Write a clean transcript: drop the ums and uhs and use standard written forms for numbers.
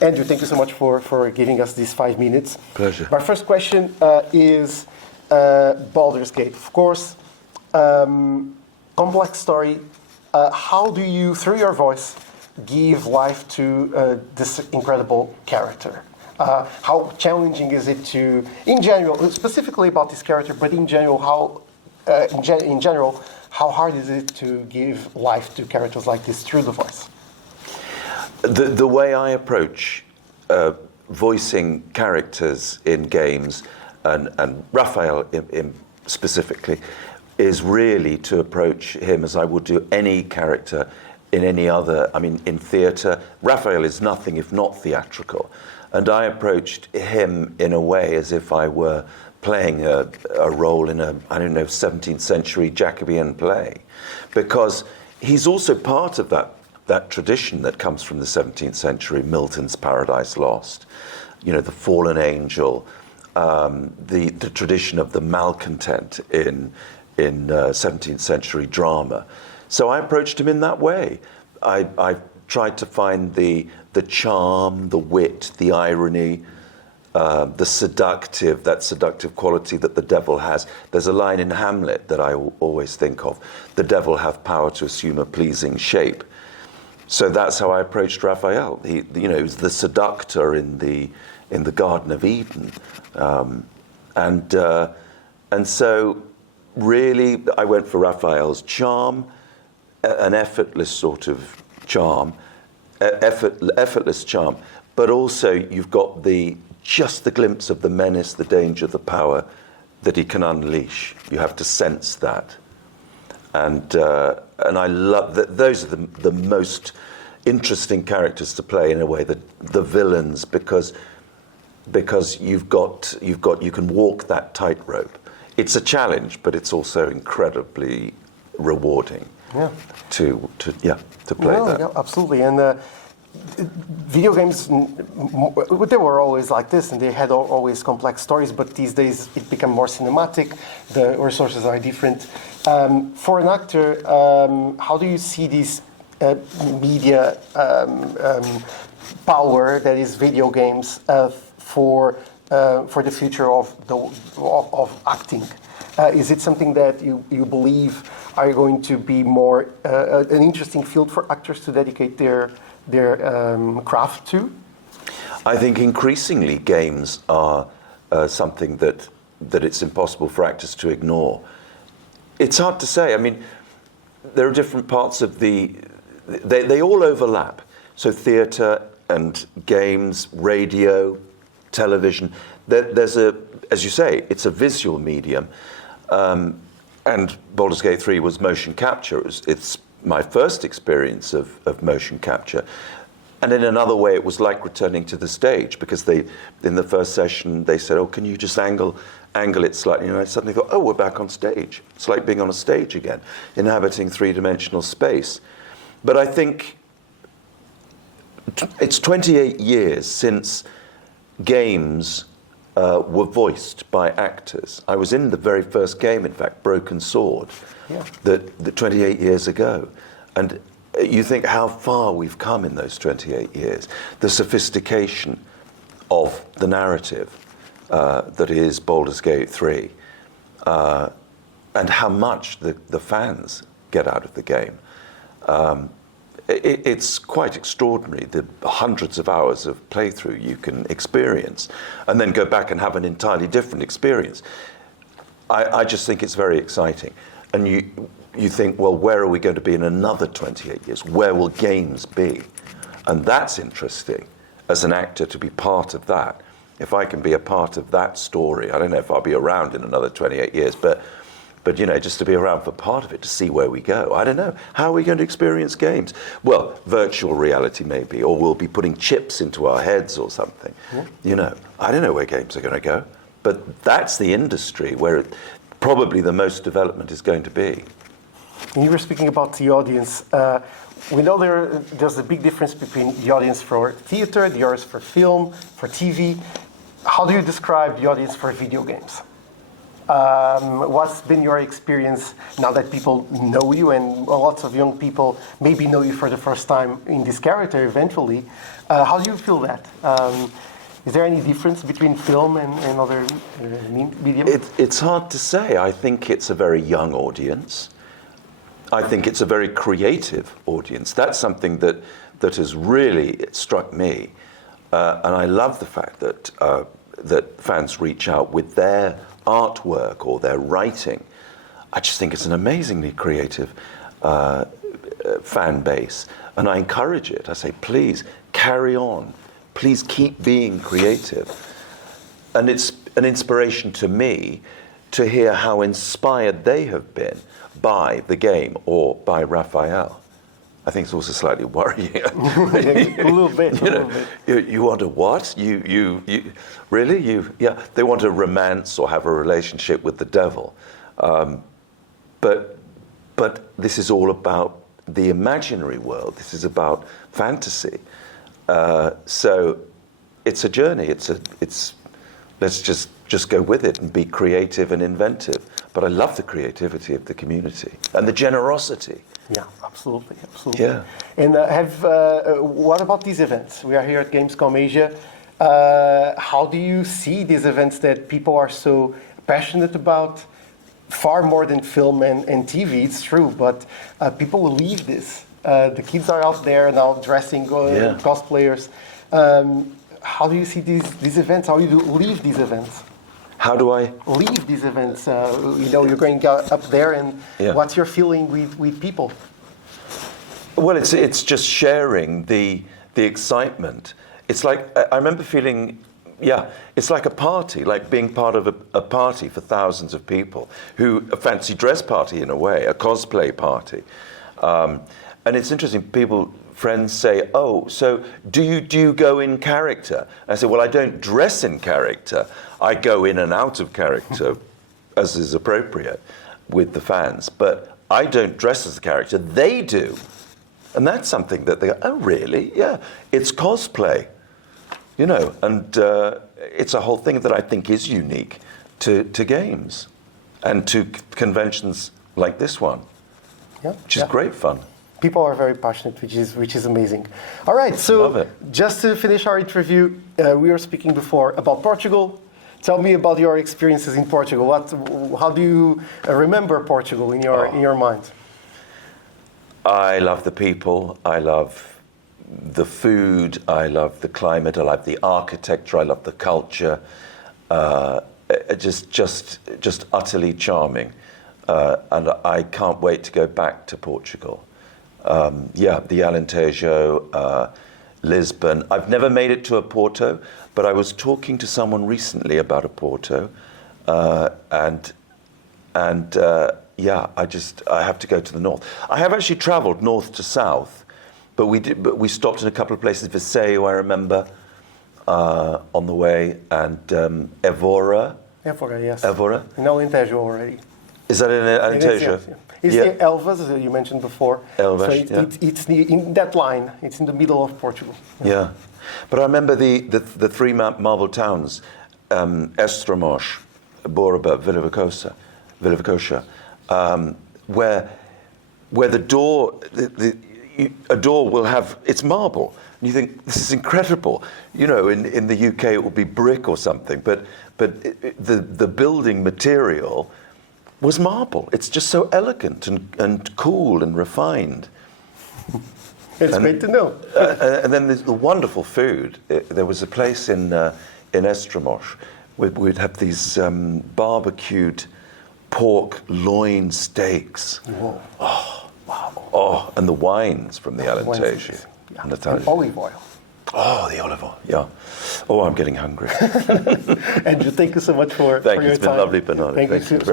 Andrew, thank you so much for giving us these 5 minutes. Pleasure. My first question is Baldur's Gate. Of course, complex story. How do you, through your voice, give life to this incredible character? How challenging is it to, in general, specifically about this character, but in general, how hard is it to give life to characters like this through the voice? The way I approach voicing characters in games, and Raphael specifically, is really to approach him as I would do any character in any other, in theatre. Raphael is nothing if not theatrical. And I approached him in a way as if I were playing a role in a, 17th century Jacobean play. Because he's also part of that tradition that comes from the 17th century, Milton's Paradise Lost. The fallen angel, the tradition of the malcontent in 17th century drama. So I approached him in that way. I tried to find the charm, the wit, the irony, the seductive quality that the devil has. There's a line in Hamlet that I always think of: the devil hath power to assume a pleasing shape. So that's how I approached Raphael. He was the seductor in the Garden of Eden, and so really I went for Raphael's charm, an effortless sort of charm, effortless charm, but also you've got just the glimpse of the menace, the danger, the power that he can unleash. You have to sense that, and I love that. Those are the most interesting characters to play in a way. The villains, because you can walk that tightrope. It's a challenge, but it's also incredibly rewarding. Yeah. To play that. Yeah, absolutely. And video games, they were always like this, and they had always complex stories. But these days, it became more cinematic. The resources are different. For an actor, how do you see this media power that is video games for the future of acting? Is it something that you believe are going to be more an interesting field for actors to dedicate their craft to? I think increasingly games are something that it's impossible for actors to ignore. It's hard to say. There are different parts of they all overlap. So theatre and games, radio, television. There's as you say, it's a visual medium. And Baldur's Gate 3 was motion capture. It's my first experience of motion capture. And in another way, it was like returning to the stage, because in the first session, they said, oh, can you just angle it slightly? And I suddenly thought, oh, we're back on stage. It's like being on a stage again, inhabiting three-dimensional space. But I think it's 28 years since games were voiced by actors. I was in the very first game, in fact, Broken Sword, that 28 years ago. And you think how far we've come in those 28 years. The sophistication of the narrative that is Baldur's Gate 3, and how much the fans get out of the game. It's quite extraordinary, the hundreds of hours of playthrough you can experience, and then go back and have an entirely different experience. I just think it's very exciting. And you think, well, where are we going to be in another 28 years? Where will games be? And that's interesting, as an actor, to be part of that. If I can be a part of that story, I don't know if I'll be around in another 28 years, but just to be around for part of it, to see where we go. I don't know. How are we going to experience games? Well, virtual reality maybe, or we'll be putting chips into our heads or something. Yeah. I don't know where games are going to go. But that's the industry where probably the most development is going to be. When you were speaking about the audience, we know there's a big difference between the audience for theater, the audience for film, for TV. How do you describe the audience for video games? What's been your experience now that people know you and lots of young people maybe know you for the first time in this character eventually? How do you feel that? Is there any difference between film and other mediums? It's hard to say. I think it's a very young audience. I think it's a very creative audience. That's something that has really struck me. And I love the fact that that fans reach out with their artwork or their writing. I just think it's an amazingly creative fan base. And I encourage it. I say, please, carry on. Please keep being creative. And it's an inspiration to me to hear how inspired they have been by the game or by Raphael. I think it's also slightly worrying. A little bit. You want a what? You really? Yeah. They want a romance or have a relationship with the devil. But this is all about the imaginary world. This is about fantasy. So it's a journey. Let's just go with it and be creative and inventive. But I love the creativity of the community and the generosity. Yeah, absolutely. Yeah. And what about these events? We are here at Gamescom Asia. How do you see these events that people are so passionate about? Far more than film and TV, it's true, but people will leave this. The kids are out there now dressing, cosplayers. How do you see these events? How do you leave these events? How do I leave these events? You're going up there, and what's your feeling with people? Well, it's just sharing the excitement. It's like I remember feeling, it's like a party, like being part of a party for thousands of people, a fancy dress party in a way, a cosplay party. And it's interesting. Friends say, "Oh, so do you go in character?" I say, "Well, I don't dress in character. I go in and out of character, as is appropriate, with the fans. But I don't dress as a character. They do, and that's something that they go, oh, really? Yeah, it's cosplay, And it's a whole thing that I think is unique to games and to conventions like this one, which is great fun." People are very passionate, which is amazing. All right, so just to finish our interview, we were speaking before about Portugal. Tell me about your experiences in Portugal. How do you remember Portugal in your mind? I love the people. I love the food. I love the climate. I love the architecture. I love the culture. Just utterly charming. And I can't wait to go back to Portugal. The Alentejo, Lisbon. I've never made it to a Porto, but I was talking to someone recently about a Porto, I have to go to the north. I have actually travelled north to south, but we stopped in a couple of places. Viseu, I remember, on the way, and Évora. Évora, yes. Évora. In Alentejo already. Is that in Alentejo? It's the Elvas, as you mentioned before. Elvas, so it's in that line. It's in the middle of Portugal. Yeah. But I remember the three marble towns, Estremoz, Borba, Villavicosa, where the door, a door will have, it's marble. And you think, this is incredible. In the UK it will be brick or something, but the building material was marble. It's just so elegant and cool and refined. It's great to know. And then there's the wonderful food. There was a place in Estremoz where we'd have these barbecued pork loin steaks. Whoa. Oh, wow. Oh, and the wines from the Alentejo. And olive oil. Oh, the olive oil, yeah. Oh, I'm getting hungry. Andrew, thank you so much for your time. Thank you, it's been lovely, Bernardo. Thank you very much.